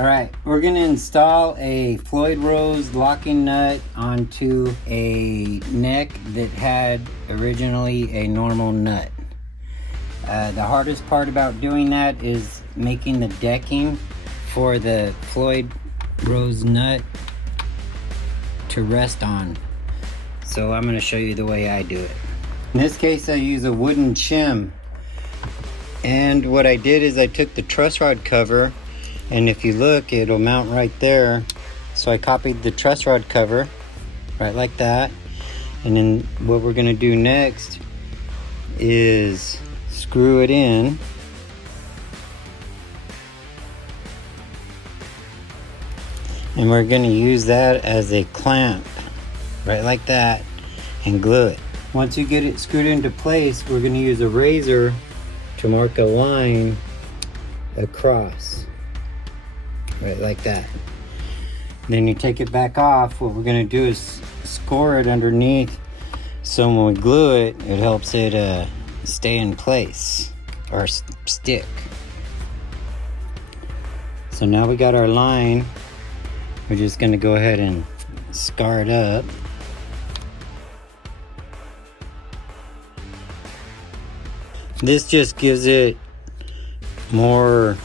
Alright, we're going to install a Floyd Rose locking nut onto a neck that had originally a normal nut. The hardest part about doing that is making the decking for the Floyd Rose nut to rest on. So I'm going to show you the way I do it. In this case I use a wooden shim. And what I did is I took the truss rod cover, and if you look, it'll mount right there. So I copied the truss rod cover right like that. And then what we're gonna do next is screw it in. And we're gonna use that as a clamp, right like that, and glue it. Once you get it screwed into place, we're gonna use a razor to mark a line across. Right like that. Then you take it back off. What we're going to do is score it underneath, so when we glue it, it helps it stay in place or stick. So now we got our line. We're just going to go ahead and scar it up. This just gives it more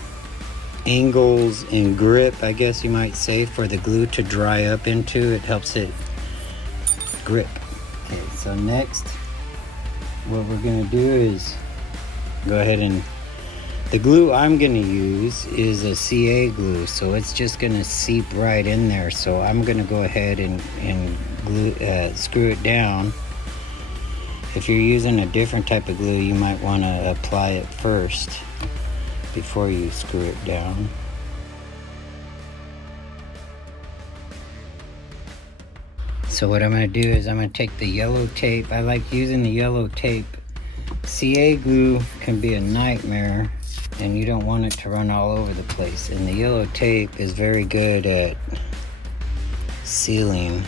angles and grip, I guess you might say, for the glue to dry up into. It helps it grip. Okay, so next what we're gonna do is go ahead, and the glue I'm gonna use is a CA glue, so it's just gonna seep right in there. So I'm gonna go ahead and glue, screw it down. If you're using a different type of glue, you might want to apply it first before you screw it down. So what I'm going to do is I'm going to take the yellow tape. I like using the yellow tape. CA glue can be a nightmare, and you don't want it to run all over the place. And the yellow tape is very good at sealing.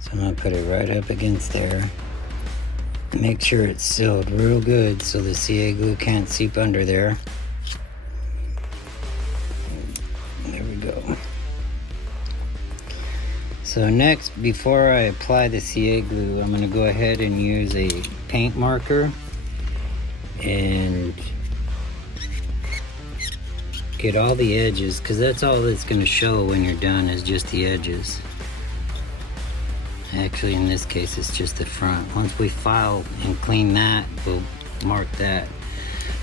So I'm going to put it right up against there. Make sure it's sealed real good so the CA glue can't seep under there. There we go. So next, before I apply the CA glue, I'm going to go ahead and use a paint marker and get all the edges, because that's all that's going to show when you're done, is just the edges. Actually, in this case, it's just the front. Once we file and clean that, we'll mark that.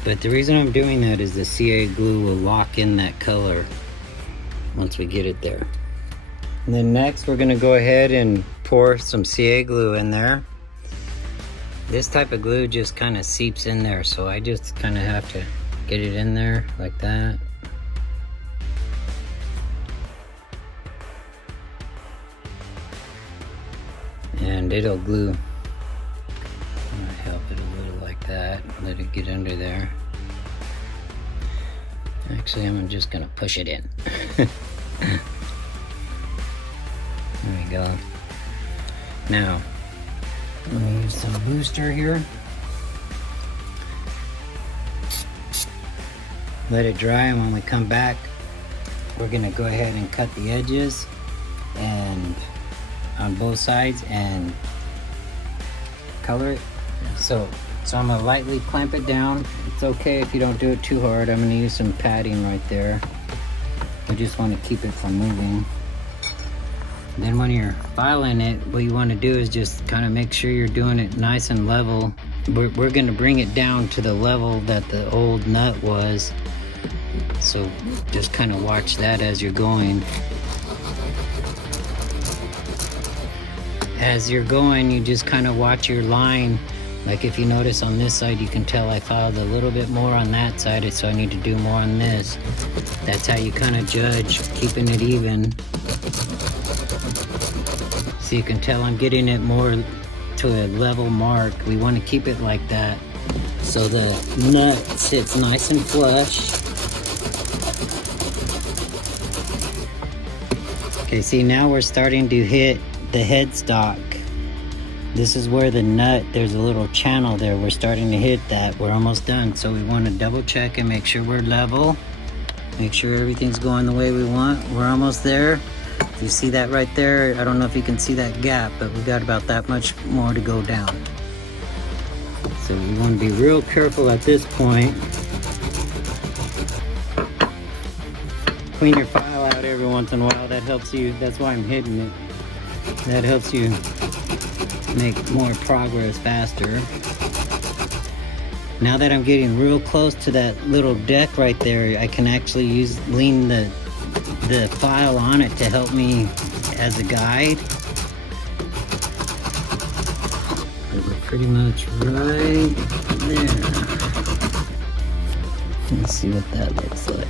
But the reason I'm doing that is the CA glue will lock in that color once we get it there. And then next, we're gonna go ahead and pour some CA glue in there. This type of glue just kind of seeps in there, so I just kind of have to get it in there like that. And it'll glue. I'm gonna help it a little like that, let it get under there. Actually, I'm just gonna push it in. There we go. Now, I'm gonna use some booster here. Let it dry, and when we come back, we're gonna go ahead and cut the edges and on both sides and color it. So I'm gonna lightly clamp it down. It's okay if you don't do it too hard. I'm gonna use some padding right there. I just want to keep it from moving. And then when you're filing it, what you want to do is just kind of make sure you're doing it nice and level. We're gonna bring it down to the level that the old nut was. So just kind of watch that as you're going. As you're going, you just kind of watch your line. Like if you notice on this side, you can tell I filed a little bit more on that side, so I need to do more on this. That's how you kind of judge, keeping it even. So you can tell I'm getting it more to a level mark. We want to keep it like that so the nut sits nice and flush. Okay, see, now we're starting to hit the headstock. This is where the nut, there's a little channel there. We're starting to hit that. We're almost done. So we want to double check and make sure we're level. Make sure everything's going the way we want. We're almost there. You see that right there? I don't know if you can see that gap, but we got about that much more to go down. So we want to be real careful at this point. Clean your file out every once in a while. That helps you. That's why I'm hitting it. That helps you make more progress faster. Now that I'm getting real close to that little deck right there, I can actually lean the file on it to help me as a guide. We're pretty much right there. Let's see what that looks like.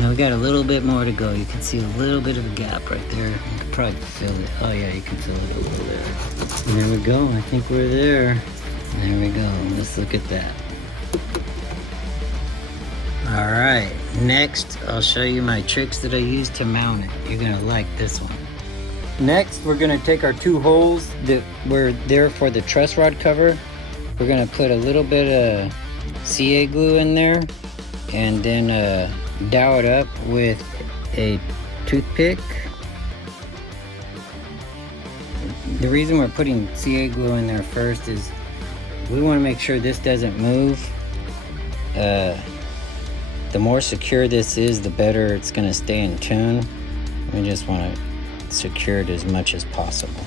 Now we got a little bit more to go. You can see a little bit of a gap right there. You can probably feel it. Oh yeah, you can feel it over there. And there we go. I think we're there. There we go. Let's look at that. All right. Next, I'll show you my tricks that I use to mount it. You're gonna like this one. Next, we're gonna take our 2 holes that were there for the truss rod cover. We're gonna put a little bit of CA glue in there, and then dow it up with a toothpick. The reason we're putting CA glue in there first is we want to make sure this doesn't move. The more secure this is, the better it's going to stay in tune. We just want to secure it as much as possible,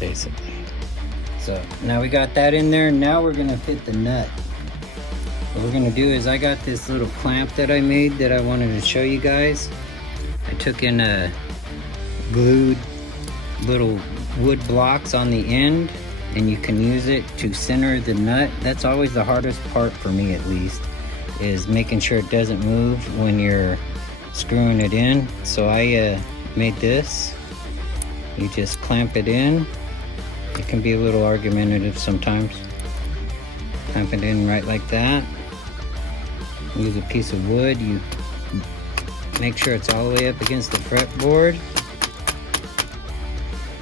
basically. So now we got that in there. Now we're going to fit the nut. What we're gonna do is, I got this little clamp that I made that I wanted to show you guys. I took in glued little wood blocks on the end, and you can use it to center the nut. That's always the hardest part for me, at least, is making sure it doesn't move when you're screwing it in. So I made this. You just clamp it in. It can be a little argumentative sometimes. Clamp it in right like that. Use a piece of wood. You make sure it's all the way up against the fretboard.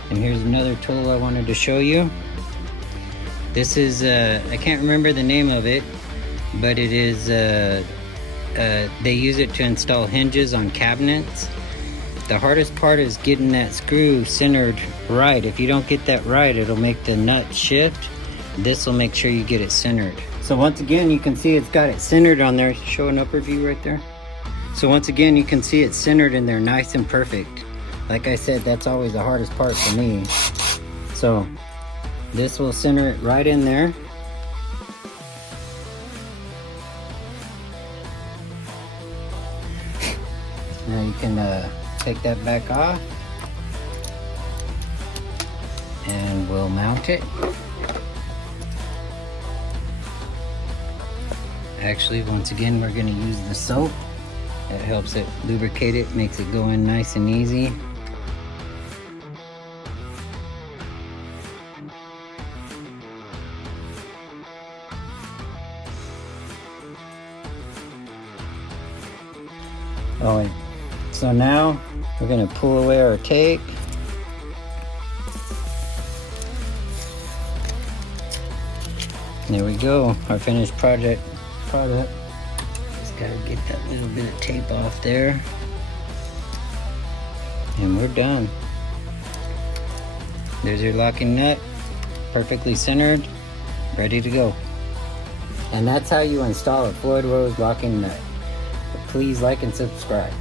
And here's another tool I wanted to show you. This is, I can't remember the name of it, but it is, they use it to install hinges on cabinets. The hardest part is getting that screw centered right. If you don't get that right, it'll make the nut shift. This will make sure you get it centered. So once again, you can see it's got it centered on there. Show an upper view right there. So once again, you can see it's centered in there, nice and perfect. Like I said, that's always the hardest part for me. So this will center it right in there. Now you can take that back off, and we'll mount it. Actually, once again, we're going to use the soap. That helps it lubricate it, makes it go in nice and easy. Oh wait. So now we're going to pull away our tape. There we go, our finished product. Just gotta get that little bit of tape off there. And we're done. There's your locking nut, perfectly centered, ready to go. And that's how you install a Floyd Rose locking nut. Please like and subscribe.